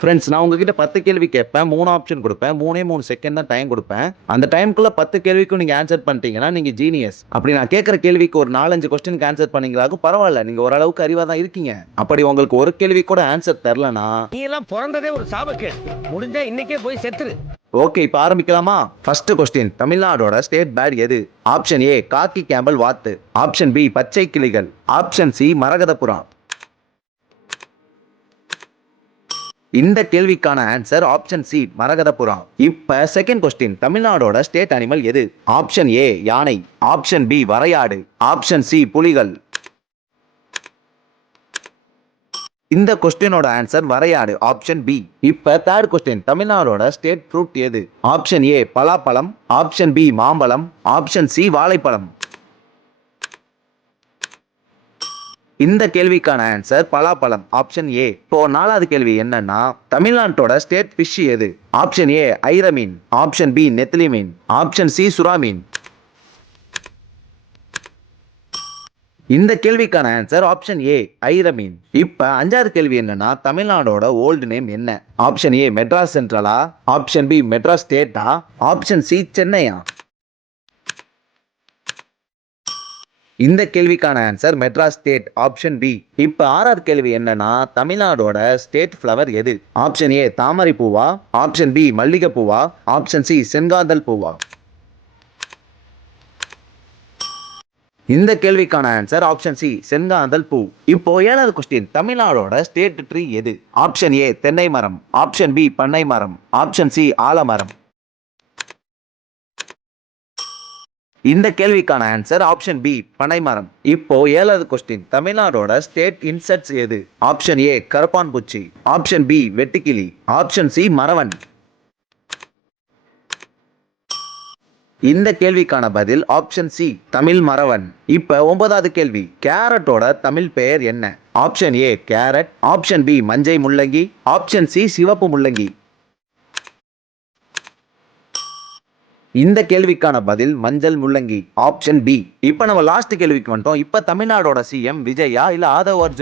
Friends, நான் உங்ககிட்ட 10 கேள்வி கேட்பேன். 3 ஆப்ஷன் குடுப்பேன். 3 செகண்ட் தான் டைம் குடுப்பேன். அந்த டைம்க்குள்ள 10 கேள்விக்கும் நீங்க ஆன்சர் பண்ணிட்டீங்கன்னா, நீங்க ஜீனியஸ். அப்படி நான் கேட்கிற கேள்விக்கு ஒரு 4, 5 கொஸ்டினுக்கு ஆன்சர் பண்ணீங்களாக்கும் பரவால்ல. நீங்க ஓரளவுக்கு அறிவா தான் இருக்கீங்க. அப்படி உங்களுக்கு ஒரு கேள்வி கூட ஆன்சர் தெர்லனா, நீ எல்லாம் பொறந்ததே ஒரு சாபக்கேடு. முடிஞ்சா இன்னைக்கே போய் செத்துரு. ஓகே, இப்ப ஆரம்பிக்கலாமா? First question. தமிழ்நாடோட ஸ்டேட் பேர்ட் எது? ஆப்ஷன் ஏ காக்கி கேம்பல் வாத்து. ஆப்ஷன் பி பச்சை கிளிகள். ஆப்ஷன் சி மரகதப்புறா. இந்த கேள்விக்கான ஆன்சர் ஆப்ஷன் சி மரகதப்புறா. இப்ப செகண்ட் கொஸ்டின். தமிழ்நாடோட ஸ்டேட் அனிமல் எது? ஆப்ஷன் ஏ யானை. ஆப்ஷன் பி வரையாடு. ஆப்ஷன் சி புலிகள். இந்த கொஸ்டினோட ஆன்சர் வரையாடு, ஆப்ஷன் பி. இப்ப தேர்ட் கொஸ்டின். தமிழ்நாடோட ஸ்டேட் ஃப்ரூட் எது? ஆப்ஷன் ஏ பலாப்பழம். ஆப்ஷன் பி மாம்பழம். ஆப்ஷன் சி வாழைப்பழம். இந்த கேள்விக்கான ஆன்சர் பலாப்பழம், ஆப்ஷன் ஏ. இப்போ 4வது கேள்வி என்னன்னா, தமிழ்நாட்டோட ஸ்டேட் ஃபிஷ் எது? ஆப்ஷன் ஏ ஐர மீன். ஆப்ஷன் பி நெத்திலி மீன். ஆப்ஷன் சி சுறா மீன். இந்த கேள்விக்கான ஆன்சர் ஆப்ஷன் ஏ ஐர மீன். இப்ப 5வது கேள்வி என்னன்னா, தமிழ்நாடோட ஓல்டு நேம் என்ன? ஆப்ஷன் ஏ மெட்ராஸ் சென்ட்ரலா? ஆப்ஷன் பி மெட்ராஸ் ஸ்டேட்டா? ஆப்ஷன் சி சென்னையா? இந்த கேள்விக்கான answer Madras state, option B. இப்ப 6வது கேள்வி என்னன்னா, தமிழ்நாடோட ஸ்டேட் ஃப்ளவர் எது? ஆப்ஷன் ஏ தாமரை பூவா? ஆப்ஷன் பி மல்லிகை பூவா? ஆப்ஷன் சி செங்காந்தல் பூவா? இந்த கேள்விக்கான ஆன்சர் ஆப்ஷன் சி செங்காந்தல் பூ. இப்போ 7வது கொஸ்டின். தமிழ்நாடோட ஸ்டேட் ட்ரீ எது? ஆப்ஷன் ஏ தென்னை மரம். ஆப்ஷன் பி பண்ணை மரம். ஆப்ஷன் சி ஆலமரம். இந்த கேள்விக்கான ஆன்சர் ஆப்ஷன் பி பனைமரம். இப்போ 7வது கொஸ்டின். தமிழ்நாடோட ஸ்டேட் இன்செக்ட்ஸ் எது? ஆப்ஷன் ஏ கரப்பான் பூச்சி. ஆப்ஷன் பி வெட்டுக்கிளி. ஆப்ஷன் சி மரவன். இந்த கேள்விக்கான பதில் ஆப்ஷன் சி தமிழ் மரவன். இப்ப 9வது கேள்வி. கேரட்டோட தமிழ் பெயர் என்ன? Option A carrot. Option B மஞ்சை முள்ளங்கி. ஆப்ஷன் சி சிவப்பு முள்ளங்கி. இந்த கேள்விக்கான பதில் மஞ்சள் முள்ளங்கி, ஆப்ஷன் பி. இப்ப நம்ம லாஸ்ட் கேள்விக்கு வந்துட்டோம். இப்ப தமிழ்நாடோட சிஎம் விஜயா இல்ல ஆதவ் அர்ஜுன்